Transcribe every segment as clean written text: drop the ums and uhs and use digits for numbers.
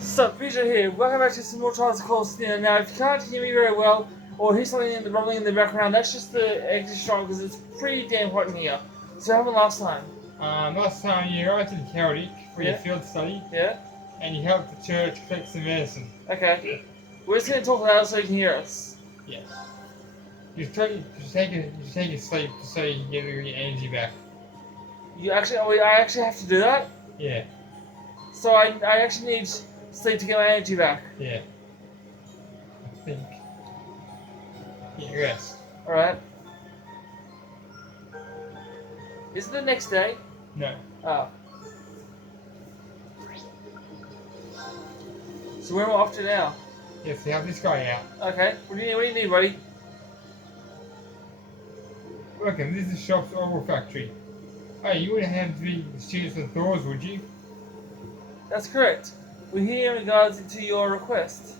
So, Peter here. Welcome back to some more Trials of Course. Now, if you can't hear me very well, or hear something in the rumbling in the background, that's just the exit strong because it's pretty damn hot in here. So, what happened last time? Last time you arrived in Celtic for your Yeah. field study, Yeah? and you helped the church collect some medicine. Okay. We're just going to talk loud so you can hear us. Yeah. You should take a sleep so you can get your energy back. I actually have to do that? Yeah. So, I actually need sleep to get my energy back. Yeah. I think. Yeah, rest. Alright. Is it the next day? No. Oh. So, where am I off to now? Yes, they have this guy out. Okay. What do you need, buddy? Welcome, this is the shop's oil factory. Hey, you wouldn't have the students with doors, would you? That's correct. We're here in regards to your request.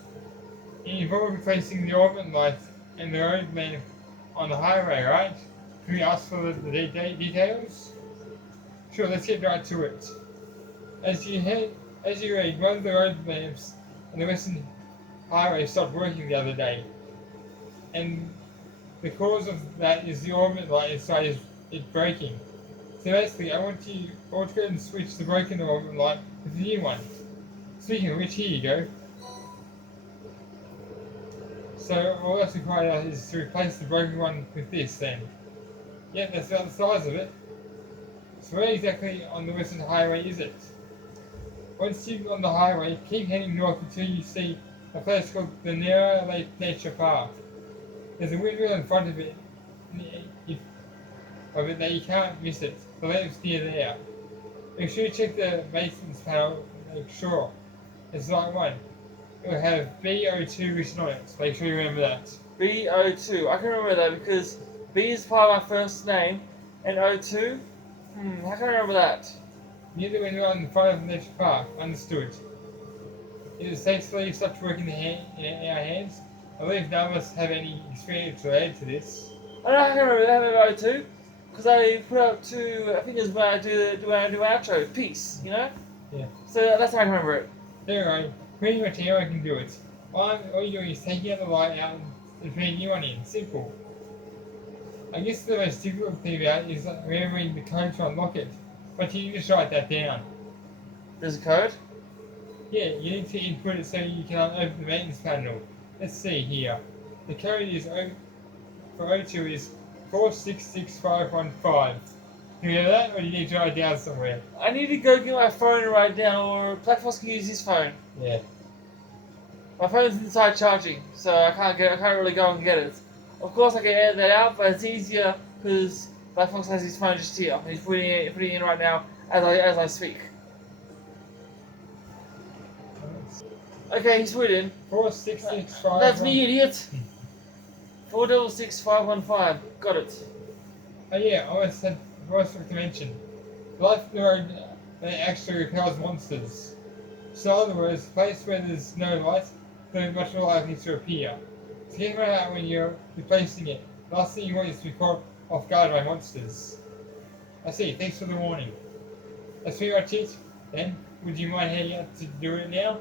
You involved replacing the orbit lights and the road lamp on the highway, right? Can we ask for the details? Sure, let's get right to it. As you read, one of the road lamps on the western highway stopped working the other day. And the cause of that is the orbit light inside is breaking. So basically, I want you all to go and switch the broken orbit light with the new one. Speaking of which, here you go. So all that's required is to replace the broken one with this then. Yeah, that's about the size of it. So where exactly on the western highway is it? Once you're on the highway, keep heading north until you see a place called the Narrow Lake Nature Park. There's a windmill in front of it that you can't miss it. The lamp's near there. Make sure you check the maintenance panel to make sure it's the right one. It will have BO2 written on it, so make sure you remember that. BO2. I can remember that because B is part of my first name, and O2? How can I remember that? Near the window in front of the nature park. Understood. It is safe to leave such work in our hands. I believe none of us have any experience related to this. I know I can remember that O2 because I put up to, I think it's when I do outro, peace, you know? Yeah. So that's how I can remember it. Alright, pretty much anyone can do it. All you're doing is taking out the light out and putting a new one in. Simple. I guess the most difficult thing about it is remembering the code to unlock it. But you need to just write that down. There's a code? Yeah, you need to input it so you can open the maintenance panel. Let's see here. The code is for O2 is 466515. Do you know that, or do you need to write it down somewhere? I need to go get my phone and write it down, or Black Fox can use his phone. Yeah. My phone's inside charging, so I can't really go and get it. Of course, I can edit that out, but it's easier because Black Fox has his phone just here. He's putting it in right now as I speak. Okay, he's put it in. 4665. That's me, idiot. 466515. Got it. Oh yeah, I forgot to mention. Life in the road actually repels monsters. So in other words, a place where there's no light, they're much more likely to appear. So get right out when you're replacing it. Last thing you want is to be caught off guard by monsters. I see, thanks for the warning. That's pretty much it. Then, would you mind heading out to do it now?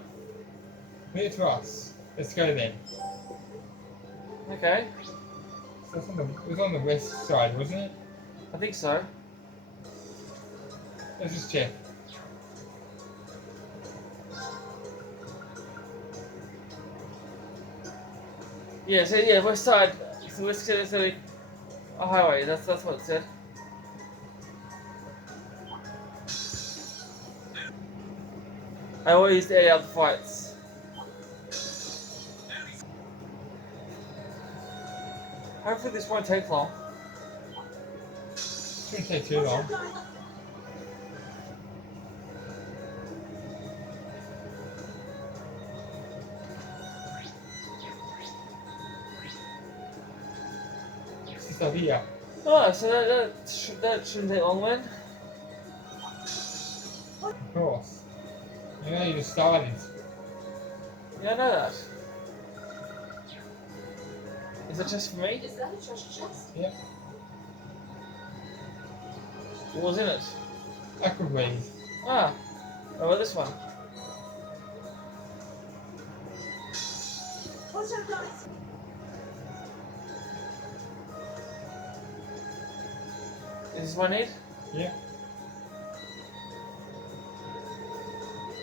Leave it to us. Let's go then. Okay, So it was on the west side, wasn't it? I think so. Let's just check. Yeah, so yeah, west side. So west side is a highway. That's what it said. I always edit out the fights. Hopefully this won't take long. Shouldn't take too long. Stuff here. Oh, so that shouldn't take long then. Of course. You know you just started. Yeah, I know that. Is it just for me? Is that a treasure chest? Yep. What was in it? Aquablade. Ah, oh, well, this one. Is this what I need? Yeah.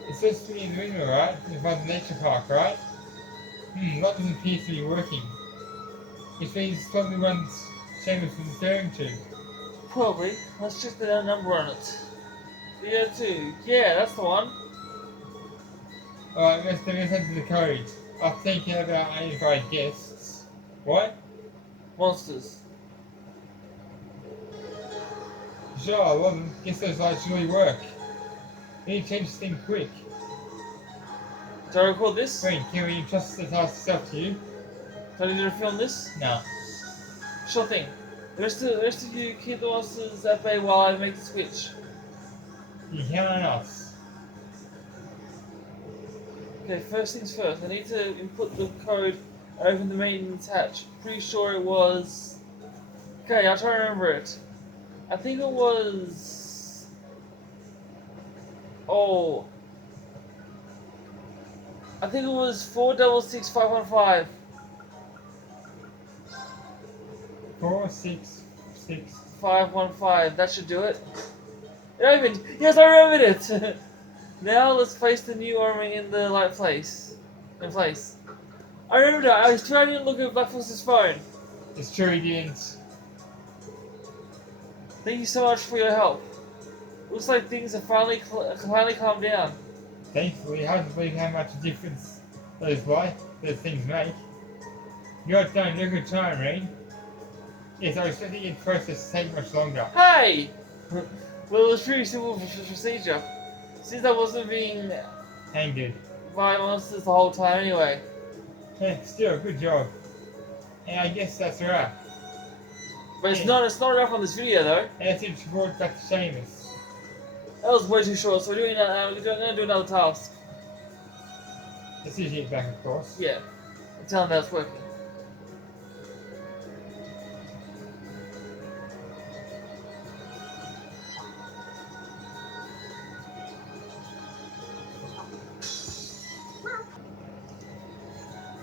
It's supposed to be in the river, right? In the nature park, right? That doesn't appear to be working. Which means it's probably one Seamus was referring to. Probably. Let's check the number on it. 302. Yeah, that's the one. Alright, let's enter the code. After taking care of our identified guests. What? Monsters. Sure, well, guess those lights really work. We need to change this thing quick. Do I record this? Wait, can we trust the task itself to you? Do I need to film this? No. Sure thing. The rest of you keep the monsters at bay while I make the switch. You count on us. Okay, first things first. I need to input the code and open the maintenance hatch. Pretty sure it was... Okay, I'll try to remember it. I think it was... Oh... I think it was 466515. 466. 515. That should do it. It opened. Yes, I remembered it. Now let's place the new armor in the right place. In place. I remembered it. I was trying to look at Black Fox's phone. It's true, he didn't. Thank you so much for your help. Looks like things have finally calmed down. Thankfully, I don't believe how much difference those things make. You're done in a good time, Rain. Yes, I was expecting the process to take much longer. Hey! Well, it was pretty simple procedure. Since I wasn't being Angered. by monsters the whole time anyway. Still, good job. And I guess that's a wrap. But it's not enough on this video though. And that's it, brought back to Seamus. That was way too short, so we're doing that. We're gonna do another task. This is it back, of course. Yeah. I'm telling them that's working.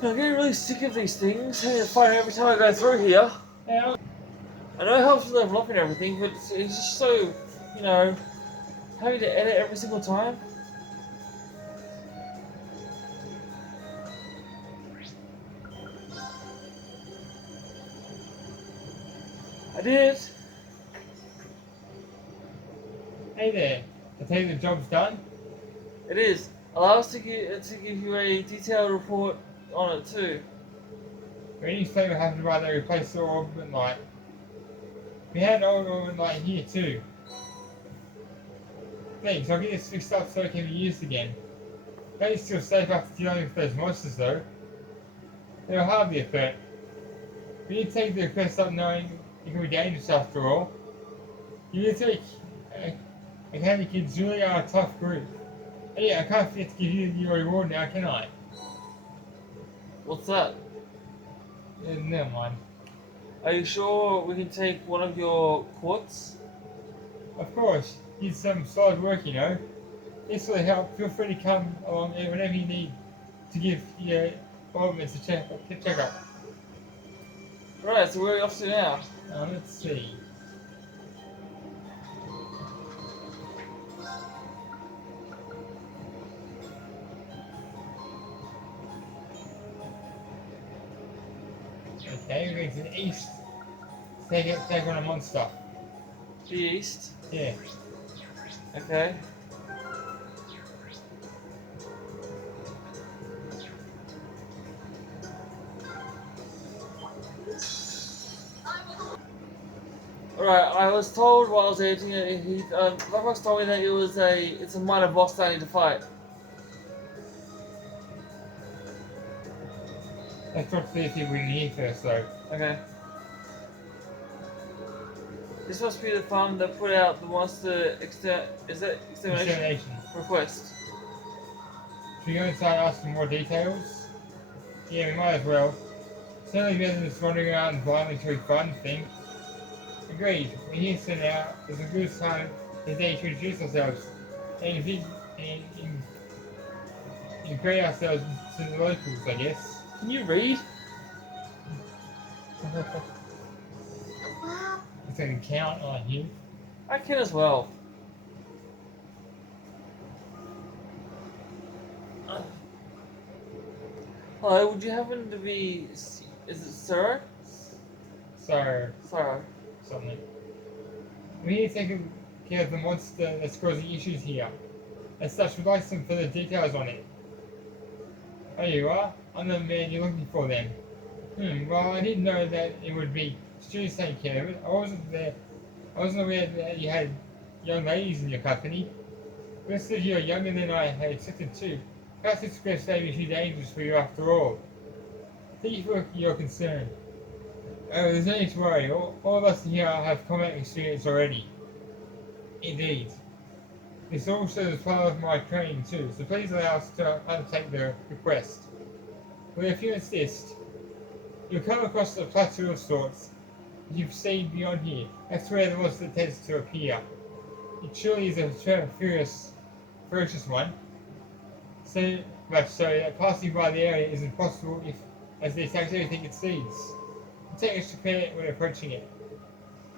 I'm getting really sick of these things. I find every time I go through here. Yeah. I know it helps to level up and everything, but it's just so, you know, having to edit every single time. I did it. Hey there. I tell you the job's done. It is. Allow us to give you a detailed report on it too. We need to say what happened while they replaced the orbit light. We had an old orbit light here too. Thanks, I'll get this fixed up so it can be used again. That is still safe after dealing with those monsters though. They were hardly a threat. We need to take the request up knowing it can be dangerous after all. You need to take Academy kids really are a tough group. And yeah, I can't forget to give you your reward now, can I? What's that? Never mind. Are you sure we can take one of your quartz? Of course, did some solid work, you know. This will help. Feel free to come along whenever you need to give your appointments a check up. Right, so where are we off to now? Let's see. Okay, we're going to the east. Take on a monster. The east? Yeah. Okay. Alright, I was told while I was editing it, Blackbox told me that it's a minor boss that I need to fight. Let's try to see if we can hear first though. Okay. This must be the farm that put out the monster extermination request. Should we go inside and ask for more details? Yeah, we might as well. Certainly better than just wandering around blindly to a fun thing. Agreed. We're here so now. It's a good time today to introduce ourselves and integrate ourselves to the locals, I guess. Can you read? It's an account on you. I can as well. Hello, would you happen to be... Is it Sir? So, Sarah. something. We need to take care of the monster that's causing issues here. As such, we'd like some further details on it. Oh, you are? I'm the man you're looking for then. Well, I didn't know that it would be Stu taking care of it. I wasn't aware that you had young ladies in your company. Rest of you are younger than I had expected too. Perhaps it's going to be too dangerous for you after all. Thank you for your concern. Oh, there's no need to worry. All of us here have combat experience already. Indeed. This also is part of my training too, so please allow us to undertake the request. Well, if you insist, you'll come across a plateau of sorts that you've seen beyond here. That's where the monster tends to appear. It surely is a ferocious one. So much so that passing by the area is impossible as it attacks everything it sees. Take extra care when approaching it.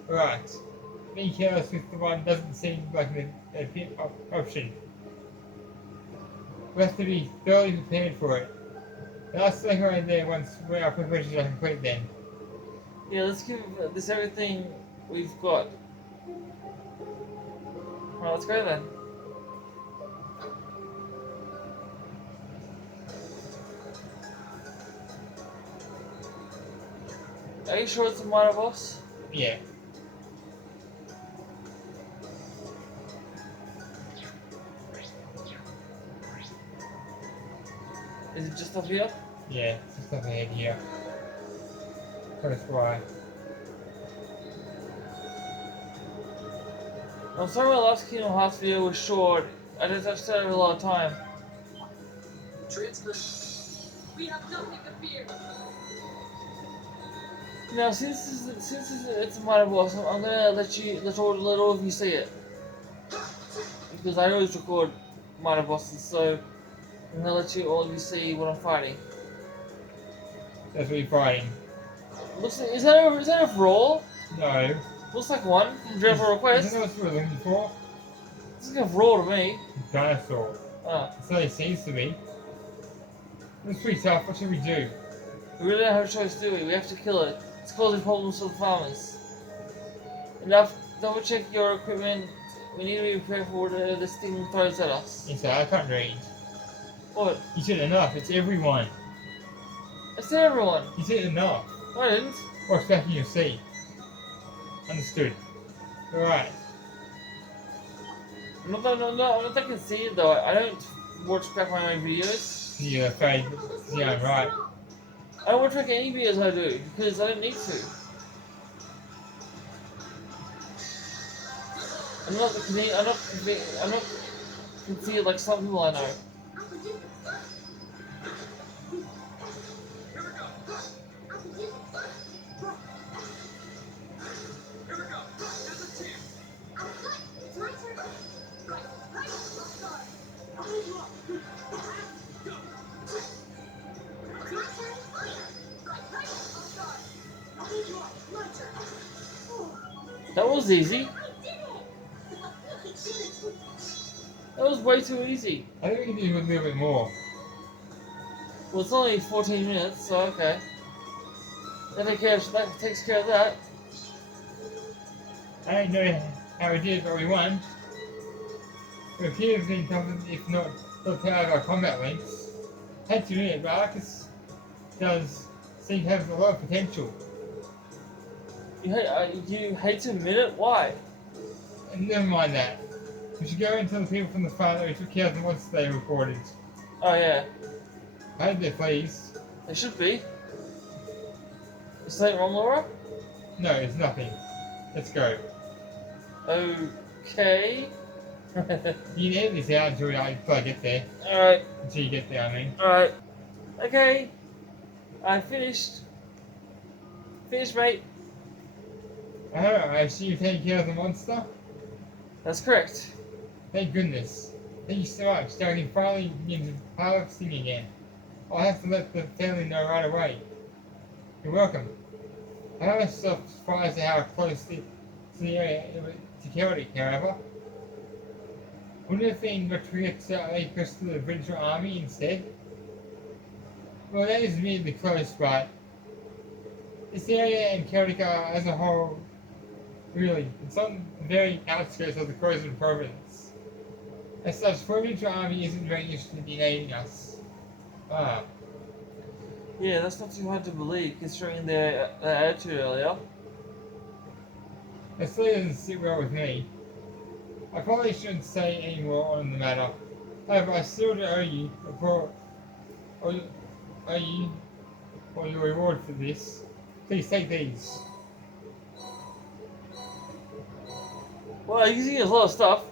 Right. Being careless with the one doesn't seem like an option. We have to be thoroughly prepared for it. Let's stay right there once our preparations are complete then. Yeah, let's give this everything we've got. Alright, let's go then. Are you sure it's a minor boss? Yeah. Is it just up here? Yeah, it's just up ahead here. Press Y. I'm sorry my last Kingdom Hearts video was short. I just had a lot of time. We have nothing to fear. Now, since it's a minor boss, I'm gonna let all of you see it, because I always record minor bosses, so I'm gonna let all of you see what I'm fighting. That's what you're fighting. Looks like, is that a brawl? No. Looks like one from Dreadful Request. Isn't that what we're looking for? This is like a brawl to me. Dinosaur. Ah, That's what it seems to be. It's pretty tough. What should we do? we really don't have a choice, do we? We have to kill it. It's causing problems for the farmers. Enough. Double check your equipment. We need to be prepared for whatever this thing throws at us. He said, I can't read. What? You said enough. It's everyone. I said everyone. You said enough. I didn't. Watch back in your seat. Understood. Alright. I'm not that conceited though. I don't watch back my own videos. You're afraid. Yeah, right. I don't watch back any videos I do because I don't need to. I'm not conceited like some people I know. That was easy. That was way too easy. I think we can do a little bit more. Well, it's only 14 minutes, so okay. That takes care of that. I don't know how we did, but we won. It appears to be something, if not out of our combat links. Had to admit, but Arcus does seem to have a lot of potential. You hate to admit it? Why? And never mind that. We should go and tell the people from the farm that we took care of the monsters they reported. Oh yeah, I hope they're pleased. they should be. Is something wrong, Laura? No, it's nothing. Let's go. Okay. You can edit this out until I get there. Alright, Until you get there, I mean. alright. Okay. I finished. Finished, mate. Oh, I see you've taken care of the monster? That's correct. Thank goodness. Thank you so much. Now I can finally begin harvesting again. I'll have to let the family know right away. You're welcome. I am surprised at how close to the area to Celtic, however. Wouldn't it have been much weird to make us to the British Army instead? Well, that is really close, but this area and Celtic are, as a whole, really, it's on the very outskirts of the Croatian province. As such, the British Army isn't very interested in aiding us. Ah, Yeah, that's not too hard to believe, considering their attitude earlier. that still doesn't sit well with me. I probably shouldn't say any more on the matter. However, I still do owe you your reward for this. Please take these. Well, using a lot of stuff.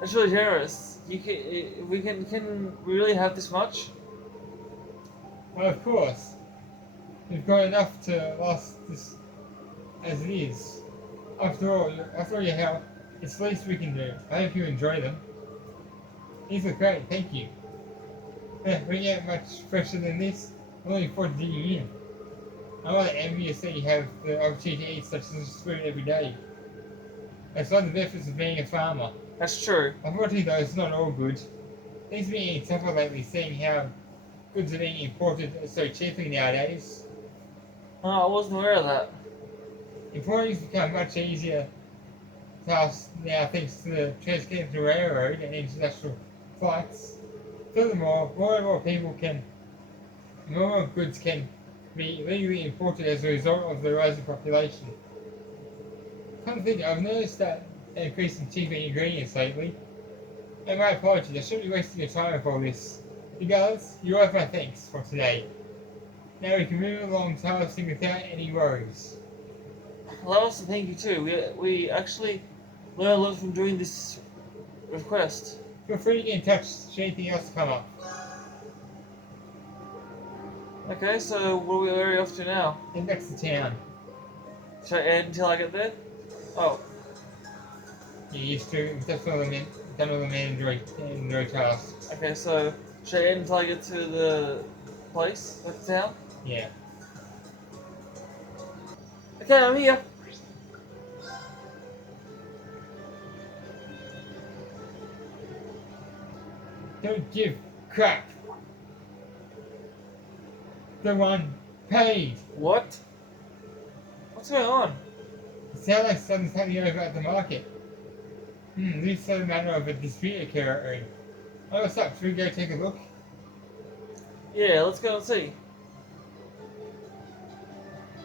That's really generous. Can we really have this much? Well, of course. We've got enough to last this as it is. After all your help, it's the least we can do. I hope you enjoy them. These are great, thank you. We get much fresher than this. I'm looking forward to digging in. I'm rather envious that you have the opportunity to eat such food every day. That's one of the benefits of being a farmer. That's true. Unfortunately though, it's not all good. Things have been eating tougher lately, seeing how goods are being imported so cheaply nowadays. Oh, I wasn't aware of that. Importing has become much easier task now thanks to the Transcontinental Railroad and international flights. Furthermore, more and more goods can be legally imported as a result of the rising population. Come to think, I've noticed that an increase in cheaper ingredients lately. And my apologies, I shouldn't be wasting your time with all this. Regardless, you have my thanks for today. Now we can move along to harvesting without any worries. Allow us to thank you too. We actually learned a lot from doing this request. Feel free to get in touch should anything else come up. Okay, so where are we off to now? Head back to town. Should I end until I get there? Oh, You used to done all the mandatory tasks. okay, so should I end until I get to the place, like the town? Yeah. Okay, I'm here. Don't give crap. The one paid. What? What's going on? It sounds like something's happening over at the market. This is a matter of a dispute occurring. Oh, what's up? Should we go take a look? Yeah, let's go and see.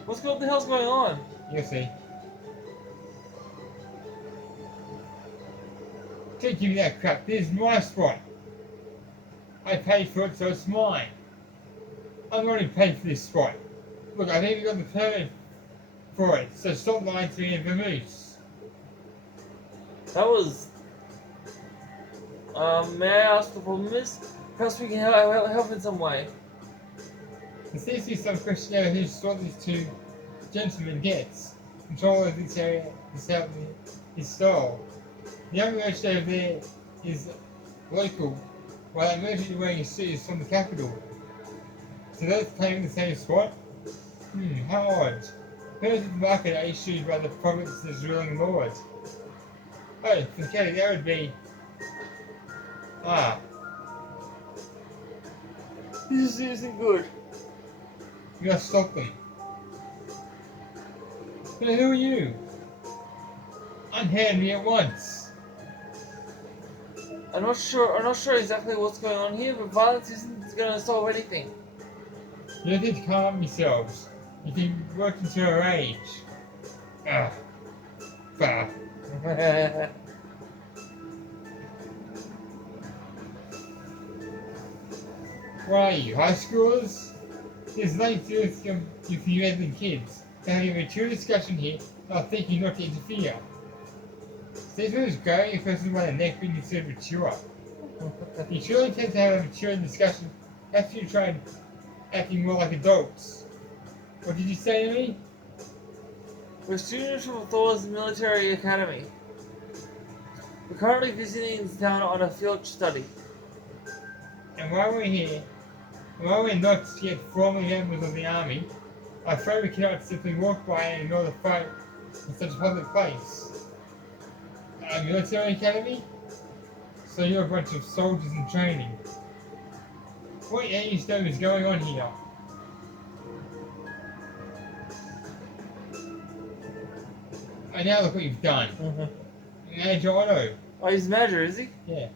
What the hell's going on? You'll see. Don't give me that crap. This is my spot. I paid for it, so it's mine. I'm already paid for this spot. Look, I've even got the permit for it, so stop lying to me and vamoose. That was. May I ask what the problem is? Perhaps we can help in some way. There seems to be some question over whose spot these two gentlemen gets. Control of this area is stole. The young merchant over there is local, while that merchant wearing a suit is from the capital. So those claiming the same spot? How odd. Permits of the market are issued by the province's ruling lord. Oh, okay, that would be... This isn't good. We must stop them. But who are you? Unhand me at once. I'm not sure exactly what's going on here, but violence isn't going to solve anything. You don't need to calm yourselves. You can work into a rage. Bah. What are you, high schoolers? There's nothing to do with you and kids. They're having a mature discussion here, and I'm thinking not to interfere. Since when is grabbing a person by the neck being considered mature? If you truly intend to have a mature discussion, after you try acting more like adults. What did you say to me? We're students from Thor's military academy. We're currently visiting the town on a field study. And while we're here, While we're not yet formally members of the army, I afraid we cannot simply walk by and ignore the fight in such a public place. A military academy? So you're a bunch of soldiers in training. What any stone is going on here? And now look what you've done. Major Otto. Oh, he's the manager, is he? Yeah.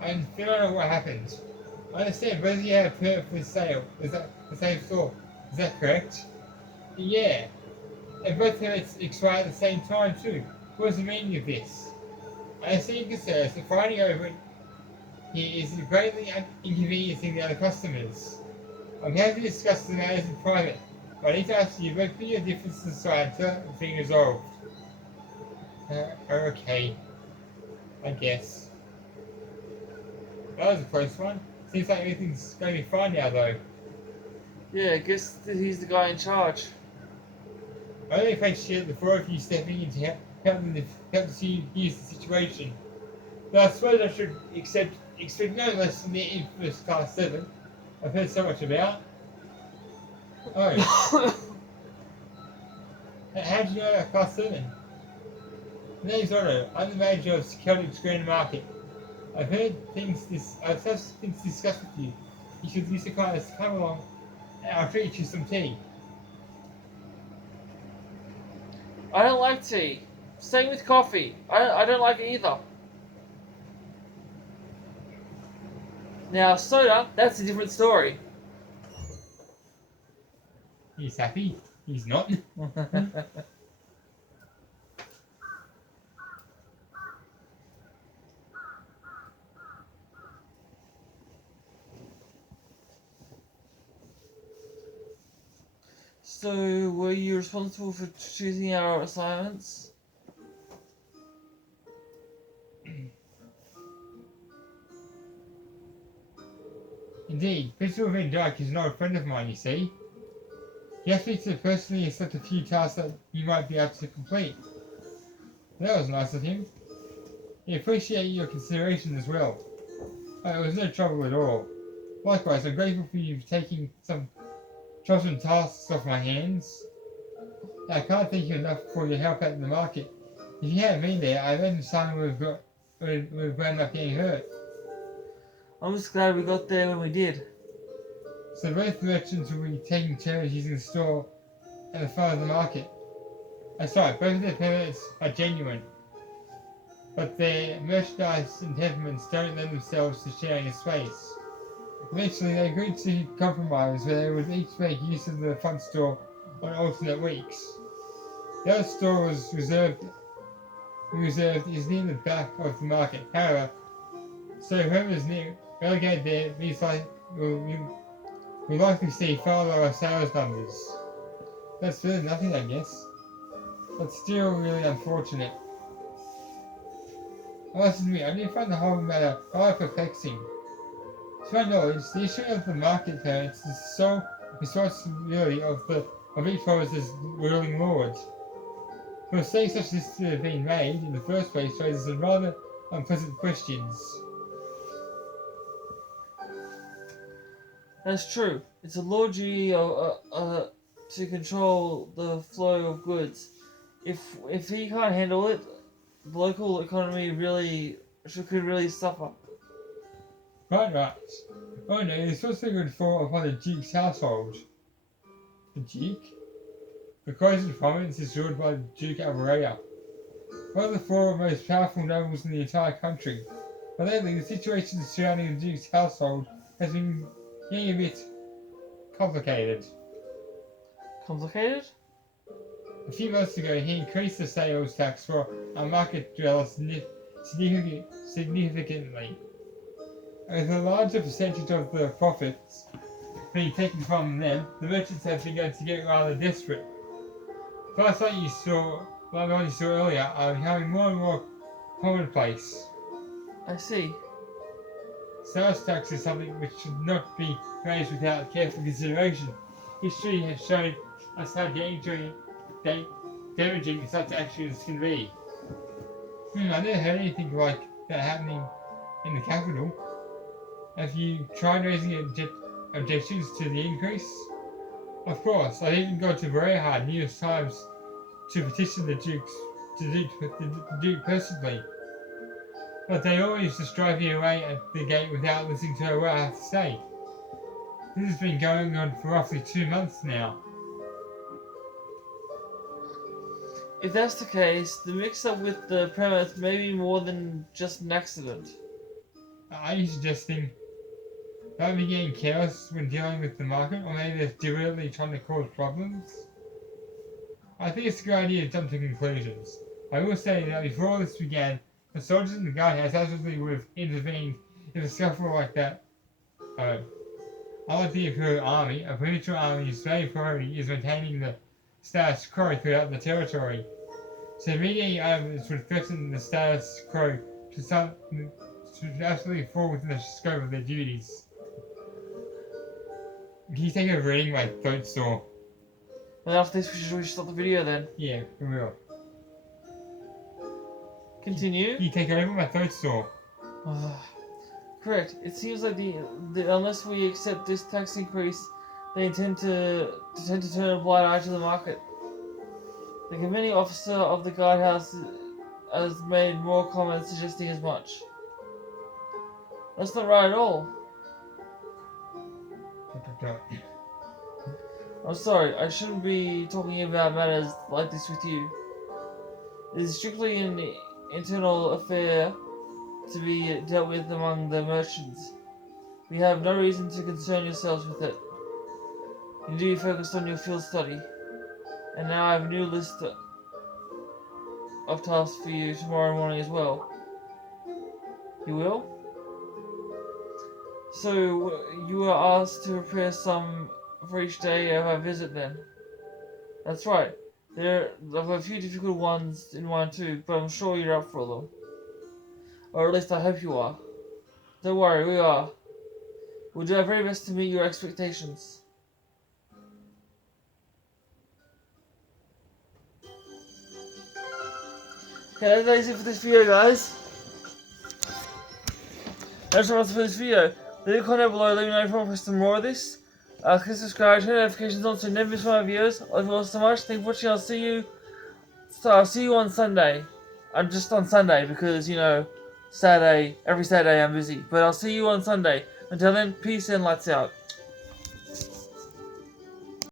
I still don't know what happened. I understand both of you had a permit for the sale. Is that the same store? Is that correct? Yeah. And both permits expire at the same time too. What's the meaning of this? I understand your concerns, but fighting over it here is greatly inconveniencing the other customers. I'm happy to discuss the matters in private, but I need to ask you both put your differences aside until it's being resolved. Okay. I guess. That was a close one. Seems like everything's going to be fine now, though. Yeah, I guess he's the guy in charge. I only appreciate the four of you stepping in to help you use the situation. But I suppose I should expect no less from the infamous Class 7 I've heard so much about. Oh. How did you know about Class 7? My name's Otto. I'm the manager of Celtic's Grand Market. I've had things discussed with you. You should be so kind as to come along and I'll treat you some tea. I don't like tea. Same with coffee. I don't like it either. Now, soda, that's a different story. He's happy. He's not. So, were you responsible for choosing our assignments? Indeed, Principal Van Dyke is not a friend of mine, you see. He asked me to personally accept a few tasks that you might be able to complete. That was nice of him. He appreciated your consideration as well. It was no trouble at all. Likewise, I'm grateful for you taking some chosen tasks off my hands. I can't thank you enough for your help at the market. If you hadn't been there, I imagine Simon would have grown up getting hurt. I'm just glad we got there when we did. So both merchants will be taking turns using the store at the front of the market. That's right, both of their permits are genuine. But their merchandise and temperaments don't lend themselves to sharing a space. Eventually they agreed to compromise where they would each make use of the front store on alternate weeks. The other store was reserved is near the back of the market. However, so whoever is relegated there will likely see far lower sales numbers. That's really nothing, I guess. But still really unfortunate. I must admit, I did find the whole matter rather perplexing. To my knowledge, the issue of the market permits is the sole responsibility of each province's ruling lord. For a mistake such as this to have been made in the first place raises some rather unpleasant questions. That's true. It's a law duty to control the flow of goods. If he can't handle it, the local economy could really suffer. Right. Oh no, it's also good fall upon the Duke's household. The Duke? The Croatian province is ruled by the Duke Alvaria, one of the four most powerful nobles in the entire country. But lately, the situation surrounding the Duke's household has been getting a bit complicated. Complicated? A few months ago, he increased the sales tax for our market dwellers significantly. With a larger percentage of the profits being taken from them, the merchants have begun to get rather desperate. Prices like the one you saw earlier, are becoming more and more commonplace. I see. Sales tax is something which should not be raised without careful consideration. History has shown us how damaging such actions can be. I never heard anything like that happening in the capital. Have you tried raising objections to the increase? Of course, I've even gone to very hard numerous times to petition the Duke personally. But they always just drive me away at the gate without listening to what I have to say. This has been going on for roughly 2 months now. If that's the case, the mix-up with the premise may be more than just an accident. Are you suggesting that I'm getting careless when dealing with the market, or maybe they're deliberately trying to cause problems? I think it's a good idea to jump to conclusions. I will say that before all this began, the soldiers in the guardhouse absolutely would have intervened if a scuffle like that. Unlike the Imperial Army, a provincial army's main priority is maintaining the status quo throughout the territory. So immediate items would threaten the status quo to absolutely fall within the scope of their duties. Can you take over reading my throat sore? And after this, we should stop the video then. Yeah, we will. Continue. Can you take over my throat sore? Correct. It seems like the unless we accept this tax increase, they tend to turn a blind eye to the market. The commanding officer of the guardhouse has made more comments suggesting as much. That's not right at all. I'm sorry, I shouldn't be talking about matters like this with you. It is strictly an internal affair to be dealt with among the merchants. We have no reason to concern yourselves with it. You do focus on your field study. And now I have a new list of tasks for you tomorrow morning as well. You will? So, you were asked to prepare some for each day of our visit then? That's right. There are a few difficult ones in mind too, but I'm sure you're up for them. Or at least I hope you are. Don't worry, we are. We'll do our very best to meet your expectations. Okay, that's it for this video, guys. That's all for this video. Leave a comment below, let me know if you want to see some more of this. Click subscribe, turn notifications on so you never miss one of my videos. I love you all so much. Thank you for watching. I'll see you on Sunday. I'm just on Sunday because, you know, every Saturday I'm busy. But I'll see you on Sunday. Until then, peace and lights out.